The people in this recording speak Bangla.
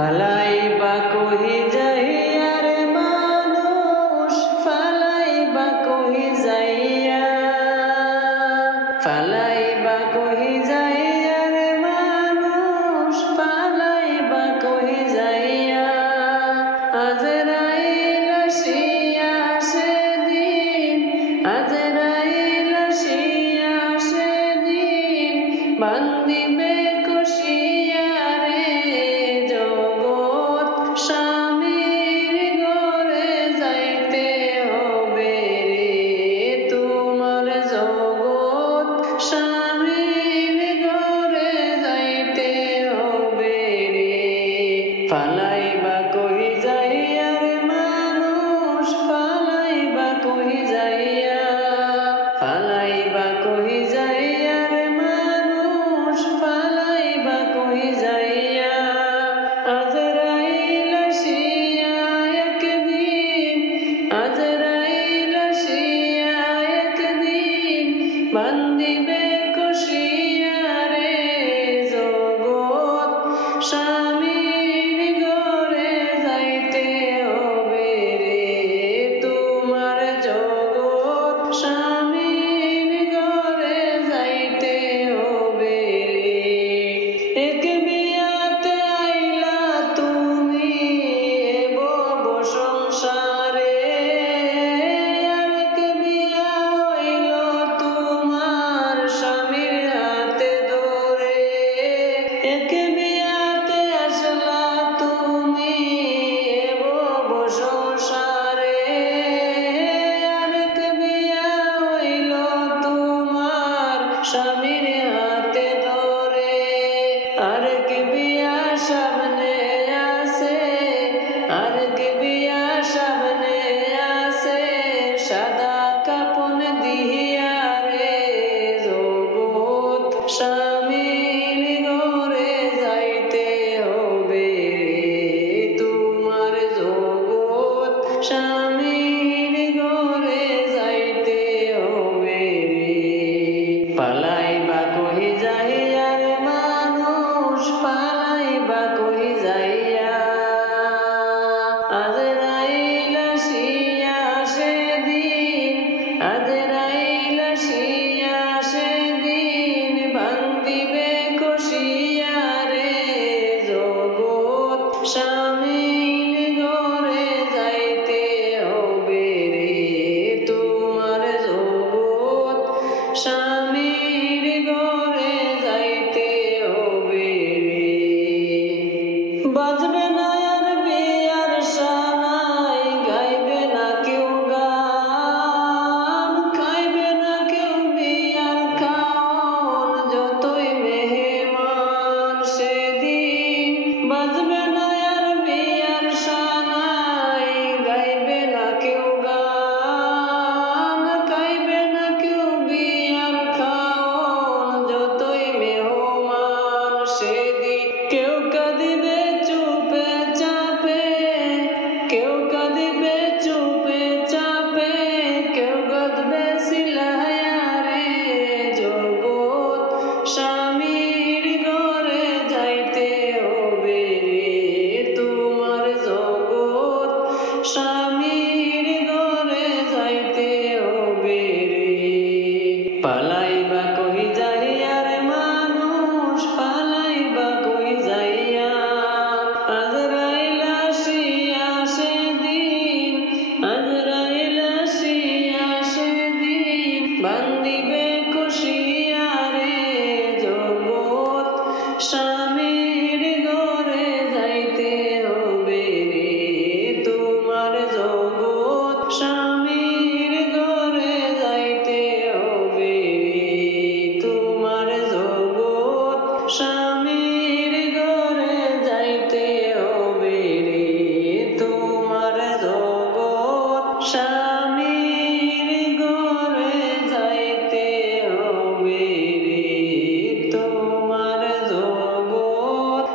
ফালাইবা কহি যাইয়া রে মানুষ, ফালাইবা কহি যাইয়া, ফালাইবা কহি যাইয়া রে মানুষ, ফালাইবা কহি যাইয়া। আজরাইল আসিয়া সেদিন, আজরাইল আসিয়া সেদিন বান্দিবে কষিয়া রে জগৎ স্বামীর ঘরে যাইতে হবে রে তোমার, জগৎ স্বামীর ঘরে যাইতে হবে রে। ফালাইবা কহি যাইয়া রে মানুষ, ফালাইবা কহি যাইয়া, ফালাইবা কহি যাইয়া রে মানুষ, ফালাইবা কহি যাইয়া। আজরাইল আসিয়া একদিন, আজরাইল আসিয়া একদিন বান্দিবে কষিয়া রে জগৎ স্বামীর ঘরে যাইতে হবে রে তোমার, জগৎ স্বামীর ঘরে যাইতে হবে রে। এক বিয়াতে আইলা তুমি ভব সংসারে, আরেক বিয়া হইল তোমার স্বামীর হাতে ধরে। এক বিয়াতে আসলা তুমি ভব সংসারে, আরেক বিয়া হইল তোমার স্বামীর হাতে ধরে। আরেক বিয়া সামনে আছে, আরেক বিয়া সামনে আছে, সাদা কাপন দিহিয়া রে জগৎ স্বামীর ঘরে যাইতে হবে রে তোমার, জগৎ স্বামীর ঘরে যাইতে হবে রে। ফালাইবা কহি যাইয়া রে মানুষ, ফালাইবা কহি যাইয়া। আজরাইল আসিয়া সেদিন, আজরাইল আসিয়া সেদিন বান্দিবে কষিয়া রে জগৎ স্বামীর ঘরে যাইতে হবে রে তোমার, জগৎ স্বামীর ঘরে যাইতে হবে রে। বাজবে না আর বিয়ার সানাই, গাইবে না কেউ গান, খাইবে না কেউ বিয়ার খাওন, যতই মেহমান সেদিন। বাজবে না আর বিয়ার সানাই, গাইবে না কেউ গান, খাইবে না কেউ বিয়ার খাওন, যতই মেহমান সেদিন। কেউ কাঁদিবে চুপে চাপে, কেউ কাঁদিবে চুপে চাপে, কেউ কাঁদবে সিলায়া রে জগৎ স্বামীর ঘরে যাইতে হবে রে তোমার, জগৎ স্বামীর ঘরে যাইতে হবে রে। ফালাইবা কহি যাইয়া রে মানুষ, ফালাইবা কহি যাইয়া। আজরাইল আসিয়া সেদিন, আজরাইল আসিয়া সেদিন বান্দিবে কষিয়া রে জগৎ স্বামীর ঘরে যাইতে হবে রে তোমার, জগৎ স্বামীর ঘরে যাইতে হবে রে তোমার, জগৎ স্বামীর ঘরে যাইতে হবে রে তোমার, জগৎ স্বামীর ঘরে যাইতে হবে রে তোমার, জগৎ